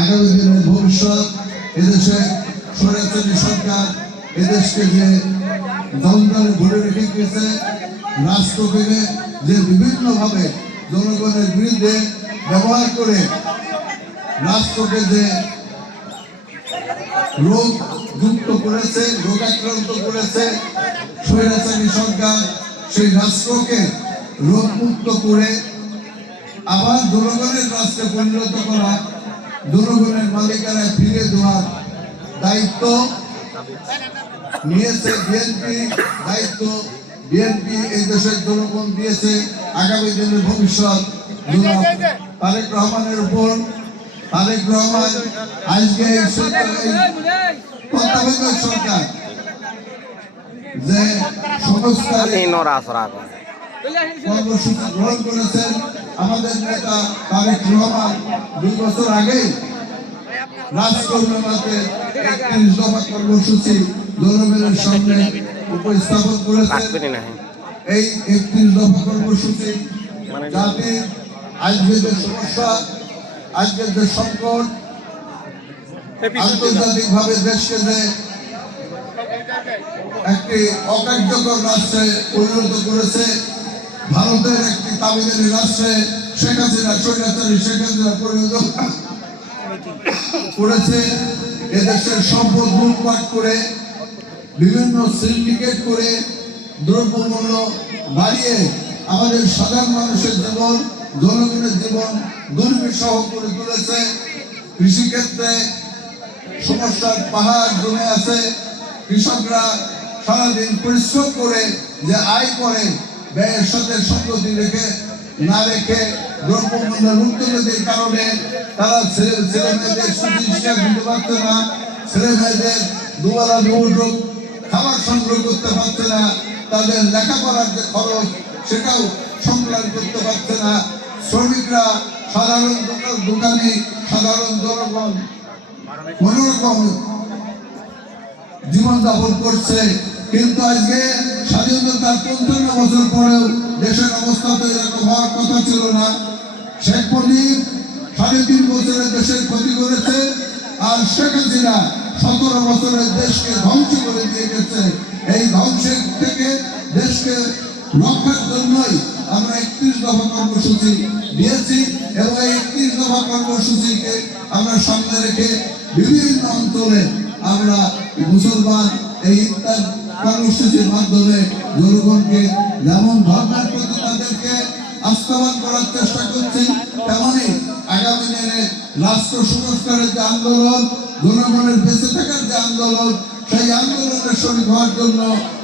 আগামী দিনের ভবিষ্যৎ, এদেশে স্বৈরাচারী সরকার, এদেশকে যে দমদমে ভরে রেখে গেছে রাষ্ট্রকে যে বিভিন্নভাবে জনগণের বিরুদ্ধে ব্যবহার করে রাষ্ট্রকে যে রোগ যুক্ত করেছে, রোগাক্রান্ত করেছে, স্বৈরাচারী সরকার, সেই রাষ্ট্রকে রোগমুক্ত করে আবার জনগণের রাষ্ট্রে পরিণত করা জনগণের মালিকানা ফিরে দেওয়ার দায়িত্ব নিয়েছে বিএনপি, দায়িত্ব বিএনপি এই দেশের জনগণ দিয়েছে আগামী দিনের ভবিষ্যৎ তারেক রহমানের উপর, তারেক রহমান আজকে এই সরকার যে সংস্কারে. কর্মসূচি গ্রহণ করেছেন আমাদের নেতা তারেক রহমান। দুই বছর আগে রাজকর্মীতে একত্রিশ দফা কর্মসূচি জনগণের সামনে উপস্থাপন করেছেন। এই একত্রিশ দফা কর্মসূচি জাতির আজকে যে সমস্যা আজকের যে সংকট আন্তর্জাতিক ভাবে দেশকে যে একটি অকার্যকর রাষ্ট্রে পরিণত করেছে ভারতের একটি তামিলের রাষ্ট্রে শেখ হাসিনা স্বৈরাচারী শেখ হাসিনা পরিণত করেছে। এদেশের সম্পদ লুটপাট করে, বিভিন্ন সিন্ডিকেট করে দ্রব্যমূল্য বাড়িয়ে আমাদের সাধারণ মানুষের জীবন, জনগণের জীবন দুর্বিষহ করে তুলেছে। কৃষিক্ষেত্রে সমস্যার পাহাড় জমে আছে। কৃষকরা সারাদিন পরিশ্রম করে যে আয় করে ব্যয়ের সাথে সম্পত্তি রেখে, না রেখে দ্রব্যমূল্য ঊর্ধ্বগতির কারণে তারা ছেলে মেয়েদের সুচিকিৎসা দিতে পারছে না। ছেলে মেয়েদের দুবেলা দুমুঠো খাবার সংগ্রহ করতে পারছে না। তাদের লেখাপড়ার যে খরচ, সেটাও সংগ্রহ করতে পারছে না। শ্রমিকরা সাধারণ দোকানি সাধারণ জনগণ কোনোরকম জীবনযাপন করছে। কিন্তু আজকে স্বাধীনতার পঞ্চান্ন বছর পরেও দেশের অবস্থা তো এরকম হওয়ার কথা ছিল না। শেখ মুজিব সাড়ে তিন বছরে দেশের ক্ষতি করেছে আর শেখ হাসিনা সতেরো বছরের দেশকে ধ্বংস করে দিয়ে গেছে। এই ধ্বংসের থেকে দেশকে রক্ষার জন্যই আমরা একত্রিশ দফা কর্মসূচি দিয়েছি এবং এই একত্রিশ দফা কর্মসূচিকে আমরা সামনে রেখে বিভিন্ন অঞ্চলে আমরা মুসলমান এই ইফতার কর্মসূচির মাধ্যমে জনগণকে যেমন ধর্মের প্রতি তাদেরকে আস্থাবান করার চেষ্টা করছি তেমনই আগামী দিনে রাষ্ট্র সংস্কারের যে আন্দোলন, জনগণের বেঁচে থাকার যে আন্দোলন, সেই আন্দোলনের শরীর হওয়ার জন্য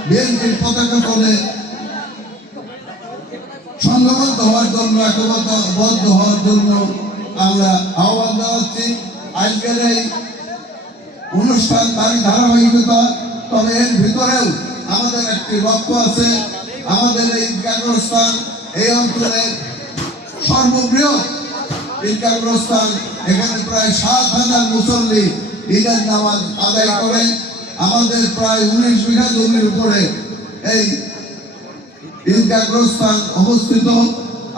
বিএনপির পতাকা তলে সংঘবদ্ধ হওয়ার জন্য একবদ্ধ হওয়ার জন্য আমরা আহ্বান জানাচ্ছি। আজকের এই অনুষ্ঠান তারই ধারাবাহিকতা তবে এর ভিতরেও আমাদের একটি লক্ষ্য আছে। আমাদের এই ঈদগাহস্থান এই অঞ্চলের সর্ববৃহৎ ঈদগাহস্থান এখানে প্রায় সাত হাজার মুসল্লি ঈদের নামাজ আদায় করে আমাদের প্রায় উনিশ বিঘা জমির উপরে এই ঈদগাহস্থান অবস্থিত।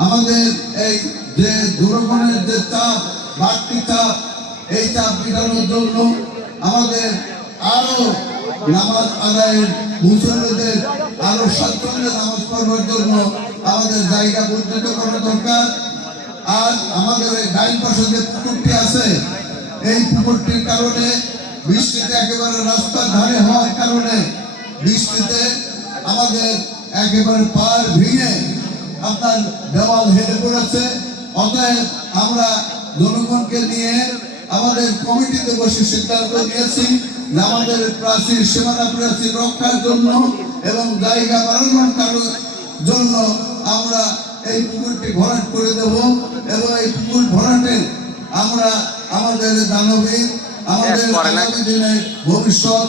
আমাদের এই যে জনগণের যে চাপ, বাড়তি চাপ, এই চাপ মেটানোর জন্য আমাদের আরও নামাজ আদায়ের মুসল্লিদের আরও স্বাচ্ছন্দ্যে নামাজ পড়বার জন্য আমাদের জায়গা বর্ধিত করা দরকার। আর আমাদের এই ডাইন পাশে যে পুকুরটি আছে, এই পুকুরটির কারণে বৃষ্টিতে একেবারে রাস্তার ধারে হওয়ার কারণে বৃষ্টিতে আমাদের একেবারে পার ভেঙে আপনার দেওয়াল হেরে পড়েছে। অতএব আমরা জনগণকে নিয়ে আমাদের কমিটিতে বসে সিদ্ধান্ত নিয়েছি। আমাদের প্রাচীর সীমানা প্রাচীর রক্ষার জন্য এবং জায়গা বাড়ানোর কারণ জন্য আমরা এই পুকুরটি ভরাট করে দেব এবং এই পুকুর ভরাটে আমরা আমাদের দানবীর আমাদের। আগামী দিনের ভবিষ্যৎ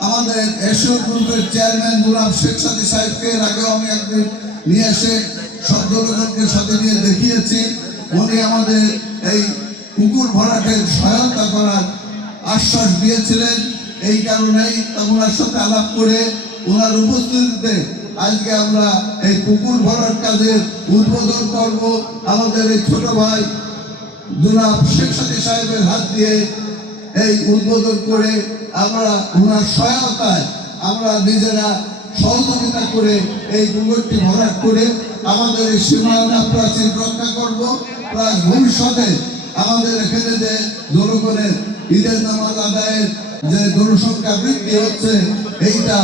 আমাদের এশিয় গ্রুপের চেয়ারম্যান গুলাম শেখ সাথী সাহেবকে আগেও আমি একদিন নিয়ে এসে সব জনগণকে সাথে নিয়ে দেখিয়েছি উনি আমাদের এই পুকুর ভরাটের সহায়তা করার আশ্বাস দিয়েছিলেন, এই কারণেই ওনার সাথে আলাপ করে ওনার উপস্থিতিতে আজকে আমরা এই পুকুর ভরাট কাজের উদ্বোধন করব। আমাদের এই ছোট ভাই জনাব শেখ সাথী সাহেবের হাত দিয়ে এই উদ্বোধন করে আমরা ওনার সহায়তায় আমরা নিজেরা সহযোগিতা করে এই দুর্গটি ভরাট করে আমাদের এই সীমানা প্রাচীর রক্ষা করব। প্লাস ভবিষ্যতে আমাদের এখানে যে জনগণের ঈদের নামাজ আদায়ের যে জনসংখ্যা বৃদ্ধি হচ্ছে, এইটা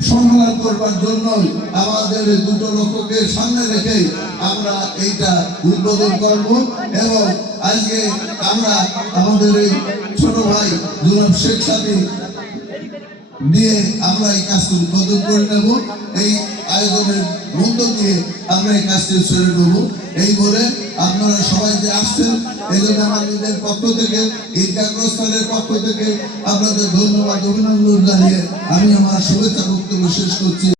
সংগ্রাম করবার জন্য আমাদের দুটো লক্ষ্যকে সামনে রেখে আমরা এইটা উদ্বোধন করব এবং আজকে আমরা আমাদের এই ছোট ভাই জুনাব শেখ সাথী দিয়ে আমরা এই কাজটি উদ্বোধন করে নেব। এই আয়োজনের মধ্য দিয়ে আমরা এই কাজটি ছেড়ে নেব এই বলে আপনারা সবাই যে আসছেন, এই জন্য আমাদের পক্ষ থেকে ঈদগাহ প্রস্থানের পক্ষ থেকে আপনাদের ধন্যবাদ, অভিনন্দন জানিয়ে আমি আমার শুভেচ্ছা বক্তব্য শেষ করছি।